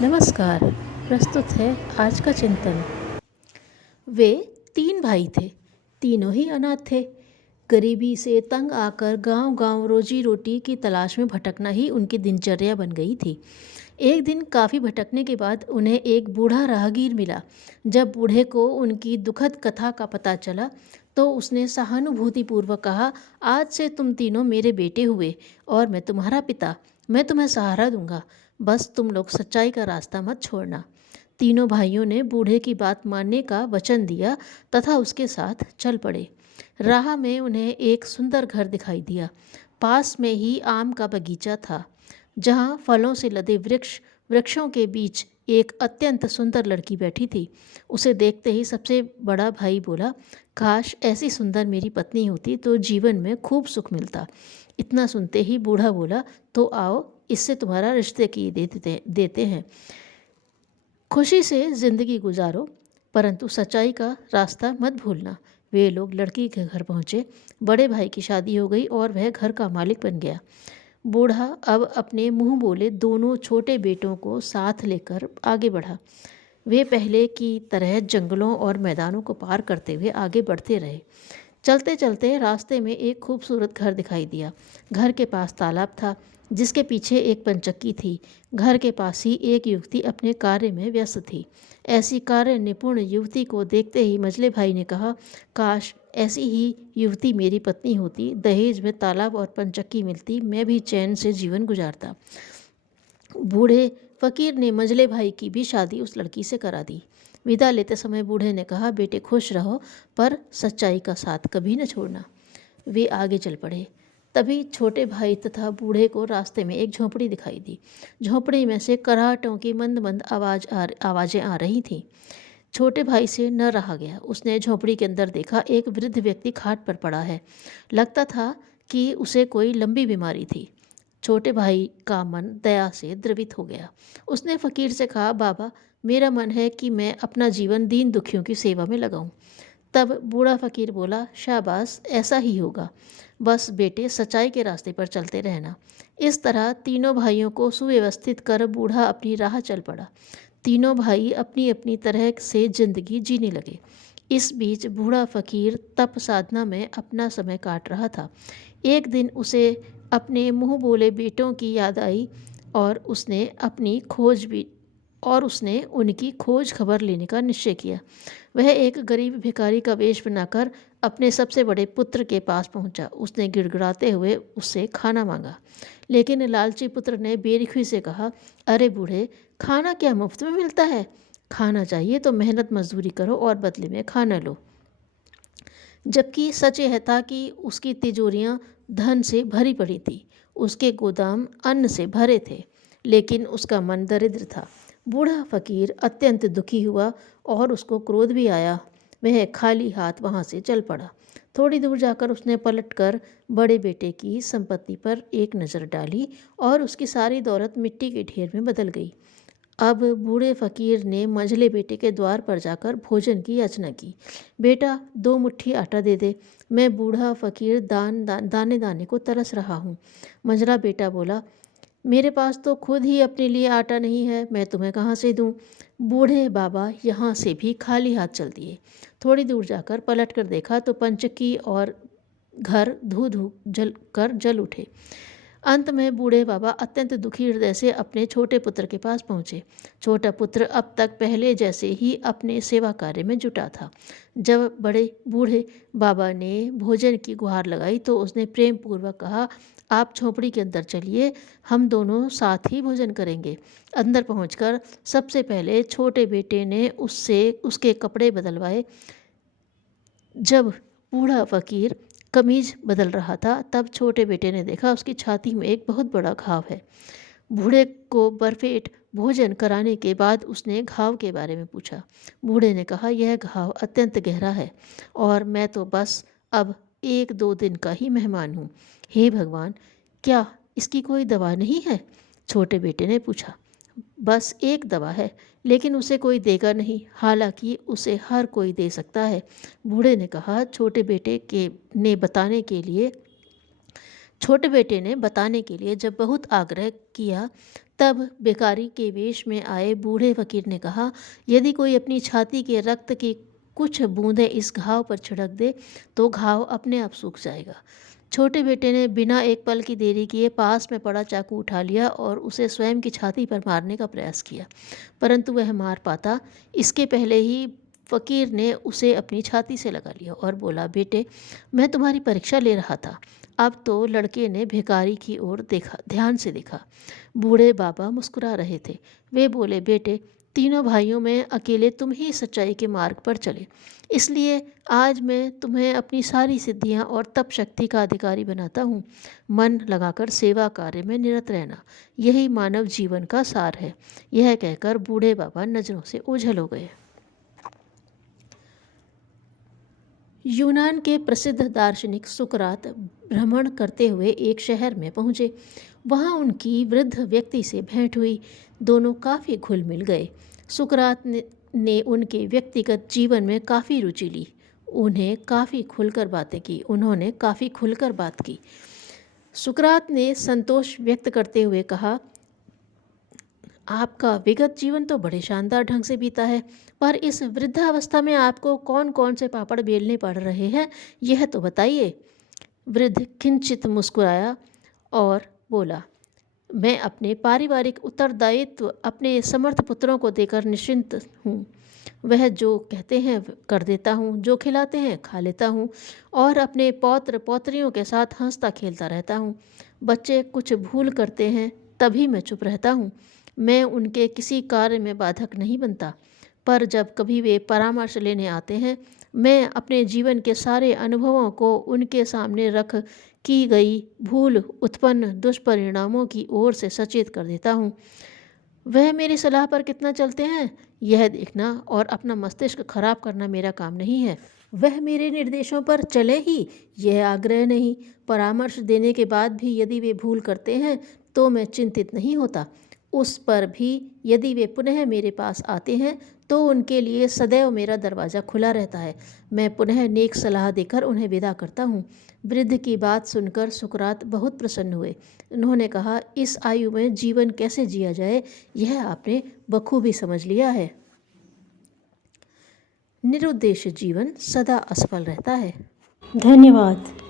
नमस्कार। प्रस्तुत है आज का चिंतन। वे 3 भाई थे। तीनों ही अनाथ थे। गरीबी से तंग आकर गांव-गांव रोजी-रोटी की तलाश में भटकना ही उनकी दिनचर्या बन गई थी। एक दिन काफ़ी भटकने के बाद उन्हें एक बूढ़ा राहगीर मिला। जब बूढ़े को उनकी दुखद कथा का पता चला, तो उसने सहानुभूतिपूर्वक कहा, "आज से तुम तीनों मेरे बेटे हुए और मैं तुम्हारा पिता। मैं तुम्हें सहारा दूंगा। बस तुम लोग सच्चाई का रास्ता मत छोड़ना।" तीनों भाइयों ने बूढ़े की बात मानने का वचन दिया तथा उसके साथ चल पड़े। राह में उन्हें एक सुंदर घर दिखाई दिया। पास में ही आम का बगीचा था, जहाँ फलों से लदे वृक्षों के बीच एक अत्यंत सुंदर लड़की बैठी थी। उसे देखते ही सबसे बड़ा भाई बोला, "काश ऐसी सुंदर मेरी पत्नी होती तो जीवन में खूब सुख मिलता।" इतना सुनते ही बूढ़ा बोला, "तो आओ, इससे तुम्हारा रिश्ते की देते हैं। खुशी से ज़िंदगी गुजारो, परंतु सच्चाई का रास्ता मत भूलना।" वे लोग लड़की के घर पहुँचे। बड़े भाई की शादी हो गई और वह घर का मालिक बन गया। बूढ़ा अब अपने मुंह बोले दोनों छोटे बेटों को साथ लेकर आगे बढ़ा। वे पहले की तरह जंगलों और मैदानों को पार करते हुए आगे बढ़ते रहे। चलते चलते रास्ते में एक खूबसूरत घर दिखाई दिया। घर के पास तालाब था, जिसके पीछे एक पनचक्की थी। घर के पास ही एक युवती अपने कार्य में व्यस्त थी। ऐसी कार्य निपुण युवती को देखते ही मझले भाई ने कहा, "काश ऐसी ही युवती मेरी पत्नी होती। दहेज में तालाब और पनचक्की मिलती, मैं भी चैन से जीवन गुजारता।" बूढ़े फकीर ने मंझले भाई की भी शादी उस लड़की से करा दी। विदा लेते समय बूढ़े ने कहा, "बेटे खुश रहो, पर सच्चाई का साथ कभी न छोड़ना।" वे आगे चल पड़े। तभी छोटे भाई तथा बूढ़े को रास्ते में एक झोंपड़ी दिखाई दी। झोंपड़ी में से कराहटों की मंद मंद आवाज़ें आ रही थीं। छोटे भाई से न रहा गया। उसने झोंपड़ी के अंदर देखा, एक वृद्ध व्यक्ति खाट पर पड़ा है। लगता था कि उसे कोई लंबी बीमारी थी। छोटे भाई का मन दया से द्रवित हो गया। उसने फकीर से कहा, "बाबा, मेरा मन है कि मैं अपना जीवन दीन दुखियों की सेवा में लगाऊं।" तब बूढ़ा फकीर बोला, "शाबाश, ऐसा ही होगा। बस बेटे, सच्चाई के रास्ते पर चलते रहना।" इस तरह तीनों भाइयों को सुव्यवस्थित कर बूढ़ा अपनी राह चल पड़ा। तीनों भाई अपनी अपनी तरह से जिंदगी जीने लगे। इस बीच बूढ़ा फकीर तप साधना में अपना समय काट रहा था। एक दिन उसे अपने मुंह बोले बेटों की याद आई और उसने उनकी खोज खबर लेने का निश्चय किया। वह एक गरीब भिखारी का वेश बनाकर अपने सबसे बड़े पुत्र के पास पहुंचा। उसने गिड़गिड़ाते हुए उससे खाना मांगा, लेकिन लालची पुत्र ने बेरुखी से कहा, "अरे बूढ़े, खाना क्या मुफ्त में मिलता है? खाना चाहिए तो मेहनत मजदूरी करो और बदले में खाना लो।" जबकि सच यह था कि उसकी तिजोरियां धन से भरी पड़ी थी, उसके गोदाम अन्न से भरे थे, लेकिन उसका मन दरिद्र था। बूढ़ा फकीर अत्यंत दुखी हुआ और उसको क्रोध भी आया। वह खाली हाथ वहां से चल पड़ा। थोड़ी दूर जाकर उसने पलटकर बड़े बेटे की संपत्ति पर एक नज़र डाली और उसकी सारी दौलत मिट्टी के ढेर में बदल गई। अब बूढ़े फकीर ने मंझले बेटे के द्वार पर जाकर भोजन की याचना की। "बेटा, 2 मुट्ठी आटा दे दे। मैं बूढ़ा फकीर दाने दाने को तरस रहा हूँ।" मंझला बेटा बोला, "मेरे पास तो खुद ही अपने लिए आटा नहीं है, मैं तुम्हें कहाँ से दूँ?" बूढ़े बाबा यहाँ से भी खाली हाथ चल दिए। थोड़ी दूर जाकर पलट कर देखा तो पंचकी और घर धू धू जल उठे। अंत में बूढ़े बाबा अत्यंत दुखी हृदय से अपने छोटे पुत्र के पास पहुँचे। छोटा पुत्र अब तक पहले जैसे ही अपने सेवा कार्य में जुटा था। जब बड़े बूढ़े बाबा ने भोजन की गुहार लगाई तो उसने प्रेम पूर्वक कहा, "आप झोंपड़ी के अंदर चलिए, हम दोनों साथ ही भोजन करेंगे।" अंदर पहुंचकर सबसे पहले छोटे बेटे ने उससे उसके कपड़े बदलवाए। जब बूढ़ा फकीर कमीज बदल रहा था, तब छोटे बेटे ने देखा उसकी छाती में एक बहुत बड़ा घाव है। बूढ़े को भरपेट भोजन कराने के बाद उसने घाव के बारे में पूछा। बूढ़े ने कहा, "यह घाव अत्यंत गहरा है और मैं तो बस अब 1-2 दिन का ही मेहमान हूँ। हे भगवान, क्या इसकी कोई दवा नहीं है?" छोटे बेटे ने पूछा। "बस एक दवा है, लेकिन उसे कोई देगा नहीं, हालांकि उसे हर कोई दे सकता है," बूढ़े ने कहा। छोटे बेटे के ने बताने के लिए छोटे बेटे ने बताने के लिए जब बहुत आग्रह किया, तब भिखारी के वेश में आए बूढ़े फकीर ने कहा, यदि कोई अपनी छाती के रक्त की कुछ बूंदें इस घाव पर छिड़क दे तो घाव अपने आप सूख जाएगा। छोटे बेटे ने बिना एक पल की देरी किए पास में पड़ा चाकू उठा लिया और उसे स्वयं की छाती पर मारने का प्रयास किया, परंतु वह मार पाता इसके पहले ही फकीर ने उसे अपनी छाती से लगा लिया और बोला, बेटे, मैं तुम्हारी परीक्षा ले रहा था। अब तो लड़के ने भिखारी की ओर देखा, ध्यान से देखा। बूढ़े बाबा मुस्कुरा रहे थे। वे बोले, बेटे, तीनों भाइयों में अकेले तुम ही सच्चाई के मार्ग पर चले, इसलिए आज मैं तुम्हें अपनी सारी सिद्धियां और तप शक्ति का अधिकारी बनाता हूँ। मन लगाकर सेवा कार्य में निरत रहना, यही मानव जीवन का सार है। यह कहकर बूढ़े बाबा नजरों से ओझल हो गए। यूनान के प्रसिद्ध दार्शनिक सुकरात भ्रमण करते हुए एक शहर में पहुँचे। वहाँ उनकी वृद्ध व्यक्ति से भेंट हुई। दोनों काफ़ी घुल मिल गए। सुकरात ने उनके व्यक्तिगत जीवन में काफ़ी रुचि ली। उन्होंने काफ़ी खुलकर बात की। सुकरात ने संतोष व्यक्त करते हुए कहा, आपका विगत जीवन तो बड़े शानदार ढंग से बीता है, पर इस वृद्धावस्था में आपको कौन कौन से पापड़ बेलने पड़ रहे हैं, यह तो बताइए। वृद्ध किंचित मुस्कुराया और बोला, मैं अपने पारिवारिक उत्तरदायित्व अपने समर्थ पुत्रों को देकर निश्चिंत हूँ। वह जो कहते हैं कर देता हूँ, जो खिलाते हैं खा लेता हूँ और अपने पौत्र पौत्रियों के साथ हंसता खेलता रहता हूँ। बच्चे कुछ भूल करते हैं तभी मैं चुप रहता हूँ। मैं उनके किसी कार्य में बाधक नहीं बनता, पर जब कभी वे परामर्श लेने आते हैं, मैं अपने जीवन के सारे अनुभवों को उनके सामने रख की गई भूल उत्पन्न दुष्परिणामों की ओर से सचेत कर देता हूँ। वह मेरी सलाह पर कितना चलते हैं, यह देखना और अपना मस्तिष्क खराब करना मेरा काम नहीं है। वह मेरे निर्देशों पर चले ही, यह आग्रह नहीं। परामर्श देने के बाद भी यदि वे भूल करते हैं तो मैं चिंतित नहीं होता। उस पर भी यदि वे पुनः मेरे पास आते हैं तो उनके लिए सदैव मेरा दरवाज़ा खुला रहता है। मैं पुनः नेक सलाह देकर उन्हें विदा करता हूँ। वृद्ध की बात सुनकर सुकरात बहुत प्रसन्न हुए। उन्होंने कहा, इस आयु में जीवन कैसे जिया जाए, यह आपने बखूबी समझ लिया है। निरुद्देश्य जीवन सदा असफल रहता है। धन्यवाद।